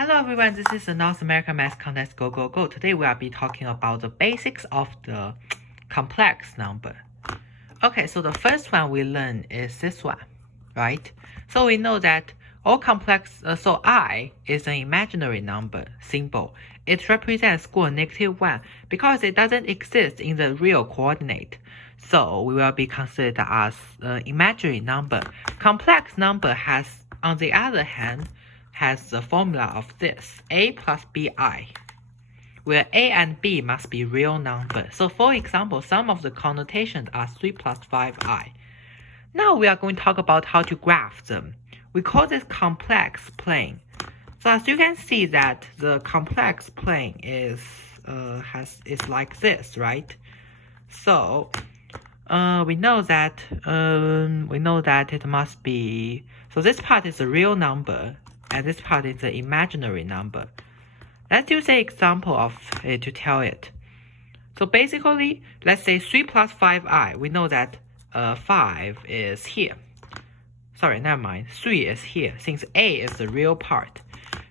Hello everyone, this is the North American Math Contest Go Go Go. Today we will be talking about the basics of the complex number. Okay, so the first one we learn is this one, right? So we know that all complex, so I is an imaginary number symbol. It represents square -1 because it doesn't exist in the real coordinate. So we will be considered as an imaginary number. Complex number has, on the other hand, has the formula of this, a plus bi, where a and b must be real numbers. So for example, some of the connotations are 3 plus 5i. Now we are going to talk about how to graph them. We call this complex plane. So as you can see that the complex plane is like this, right? So we know that it must be, so this part is a real number and this part is an imaginary number. Let's use an example of it to tell it. So basically, let's say 3 plus 5i. We know that 5 is here. Sorry, never mind. 3 is here, since a is the real part.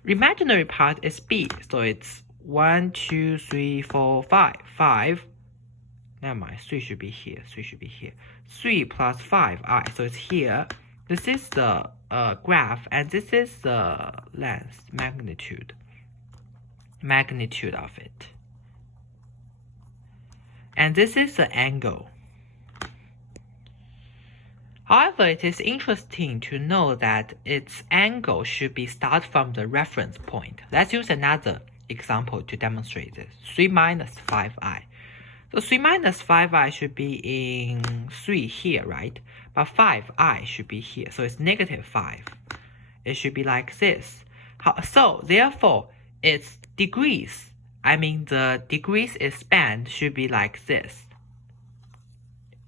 Imaginary part is b, so it's 1, 2, 3, 4, 5. 5. Never mind, 3 should be here. 3 should be here. 3 plus 5i, so it's here. This is the graph, and this is the length, magnitude of it. And this is the angle. However, it is interesting to know that its angle should be start from the reference point. Let's use another example to demonstrate this. 3 minus 5i. So 3 minus 5i should be in 3 here, right? But 5i should be here, so it's negative 5. It should be like this. So therefore, its degrees, the degrees it spans should be like this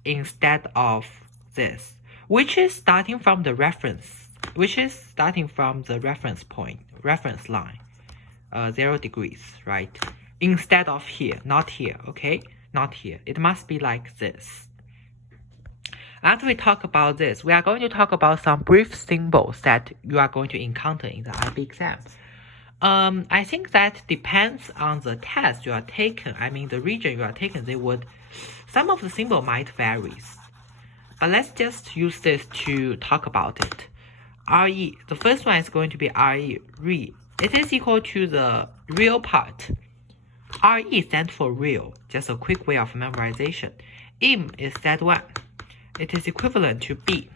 instead of this, which is starting from the reference, point, reference line, 0 degrees, right? Instead of here, not here, okay? Not here. It must be like this. After we talk about this, we are going to talk about some brief symbols that you are going to encounter in the IB exam. I think that depends on the test you are taking. The region you are taking, some of the symbol might vary. But let's just use this to talk about it. RE, the first one is going to be RE. It is equal to the real part. RE stands for real, just a quick way of memorization. IM is Z1. It is equivalent to B.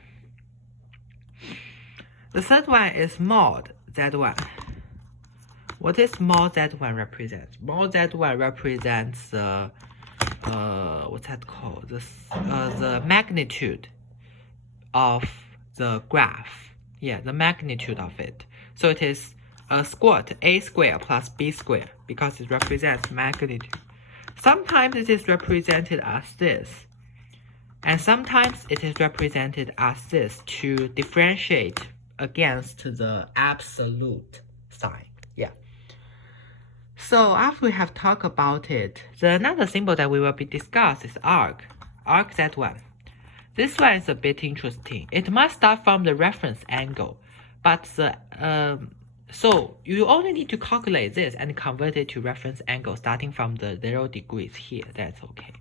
The third one is mod Z1. What is mod Z1 represent? Mod Z1 represents the what's that called? The magnitude of the graph. Yeah, the magnitude of it. So it is a square plus b square because it represents magnitude. Sometimes it is represented as this, and sometimes it is represented as this to differentiate against the absolute sign. Yeah. So after we have talked about it, another symbol that we will be discussed is arc Z1. This one is a bit interesting. It must start from the reference angle, but so you only need to calculate this and convert it to reference angle starting from the 0 degrees here. That's okay.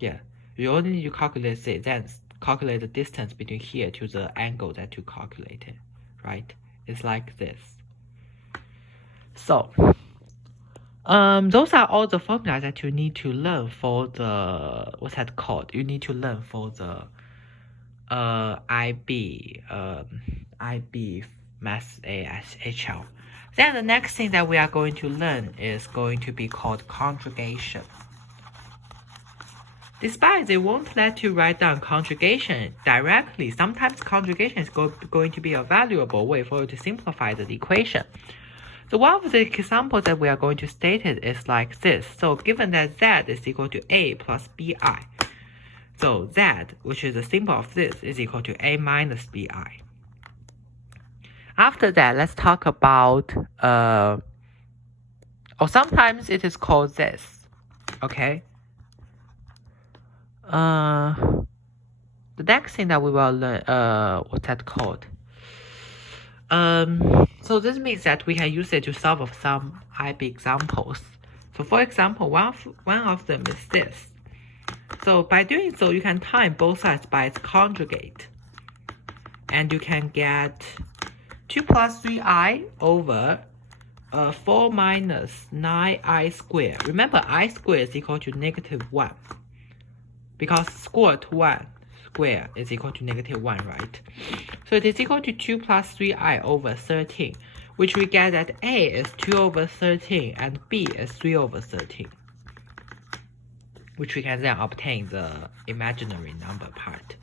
Yeah, you only need to calculate it, then calculate the distance between here to the angle that you calculated, right? It's like this. So those are all the formulas that you need to learn for the, what's that called? You need to learn for the IB Math ASHL. Then the next thing that we are going to learn is going to be called conjugation. Despite they won't let you write down conjugation directly, sometimes conjugation is going to be a valuable way for you to simplify the equation. So one of the examples that we are going to state it is like this. So given that z is equal to a plus bi, so z, which is the symbol of this, is equal to a minus bi. After that, let's talk about, or sometimes it is called this, okay? The next thing that we will learn, what's that called? So this means that we can use it to solve some IB examples. So for example, one of them is this. So by doing so, you can time both sides by its conjugate. And you can get 2 plus 3i over 4 minus 9i squared. Remember, I squared is equal to -1. Because square root 1 squared is equal to -1, right? So it is equal to 2 plus 3i over 13, which we get that A is 2 over 13 and B is 3 over 13, which we can then obtain the imaginary number part.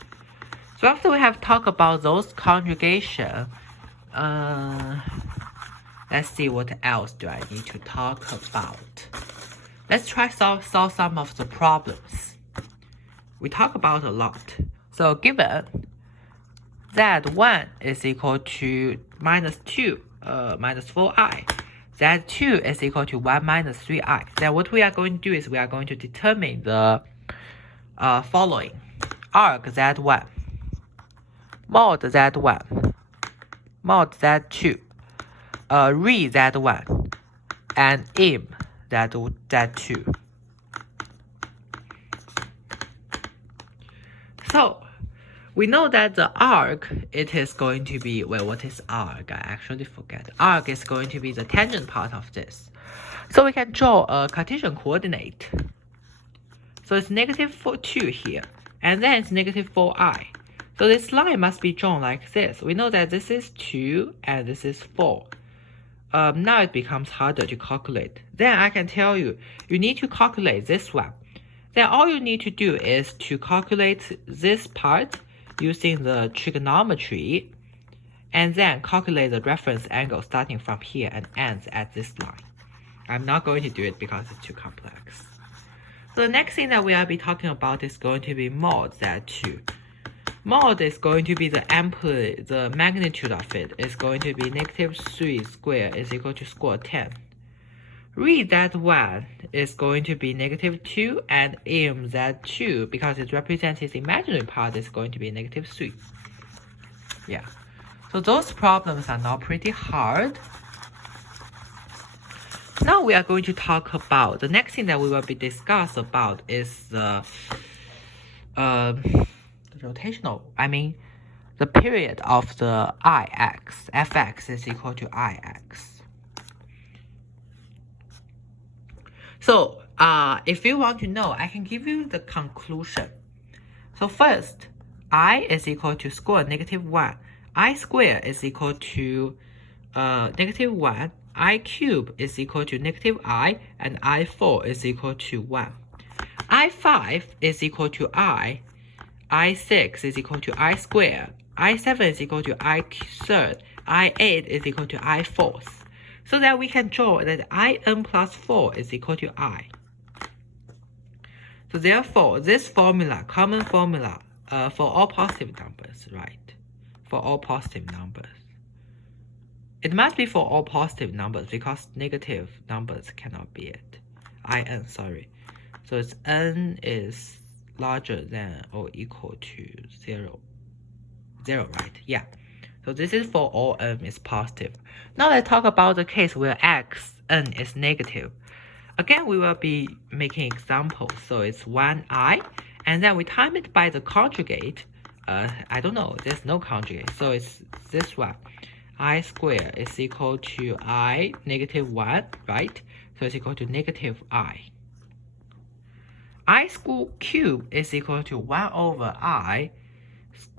So after we have talked about those conjugation, let's see what else do I need to talk about. Let's try solve some of the problems. We talk about a lot. So given Z1 is equal to -2 minus 4i, Z2 is equal to 1 minus 3i. Then what we are going to do is we are going to determine the following. Arg Z1, mod Z1, mod Z2, re Z1, and im Z2. So we know that the arc, it is going to be, well, what is arc? I actually forget. Arc is going to be the tangent part of this. So we can draw a Cartesian coordinate. So it's -2 here, and then it's -4i. So this line must be drawn like this. We know that this is 2 and this is 4. Now it becomes harder to calculate. Then I can tell you, you need to calculate this one. Then all you need to do is to calculate this part using the trigonometry, and then calculate the reference angle starting from here and ends at this line. I'm not going to do it because it's too complex. So the next thing that we will be talking about is going to be mod Z2. Mod is going to be the amplitude, the magnitude of it is going to be -3 squared is equal to square 10. Read Z1 is going to be -2, and im Z2, because it represents its imaginary part, is going to be -3. Yeah. So those problems are now pretty hard. Now we are going to talk about, the next thing that we will be discuss about is the rotational, the period of the ix. Fx is equal to ix. So if you want to know, I can give you the conclusion. So first, I is equal to square -1. I square is equal to -1. I cube is equal to -I, and I4 is equal to 1. I5 is equal to I6 is equal to I squared, I7 is equal to I third, I8 is equal to I fourth. So that we can draw that In plus 4 is equal to I. So therefore, this formula, common formula for all positive numbers, right? For all positive numbers. It must be for all positive numbers because negative numbers cannot be it. In, sorry. So it's n is larger than or equal to 0. 0, right? Yeah. So this is for all n is positive. Now let's talk about the case where n is negative. Again, we will be making examples. So it's 1i, and then we time it by the conjugate. I don't know, there's no conjugate. So it's this one. I squared is equal to I -1, right? So it's equal to -I. I cube is equal to 1 over I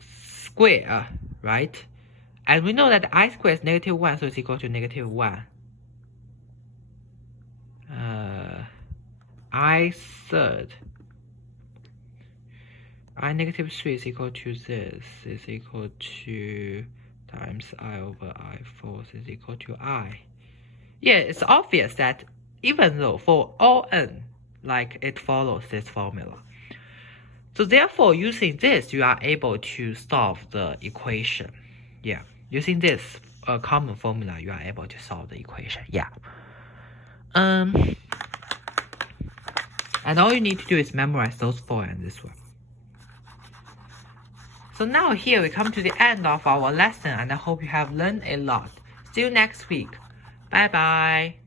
square, right? And we know that I squared is -1, so it's equal to -1. I third, I -3 is equal to this, is equal to times I over I fourth is equal to I. Yeah, it's obvious that even though for all n, like it follows this formula. So therefore, using this, you are able to solve the equation. Yeah, using this common formula, you are able to solve the equation. Yeah. And all you need to do is memorize those four and this one. So now here we come to the end of our lesson, and I hope you have learned a lot. See you next week. Bye bye.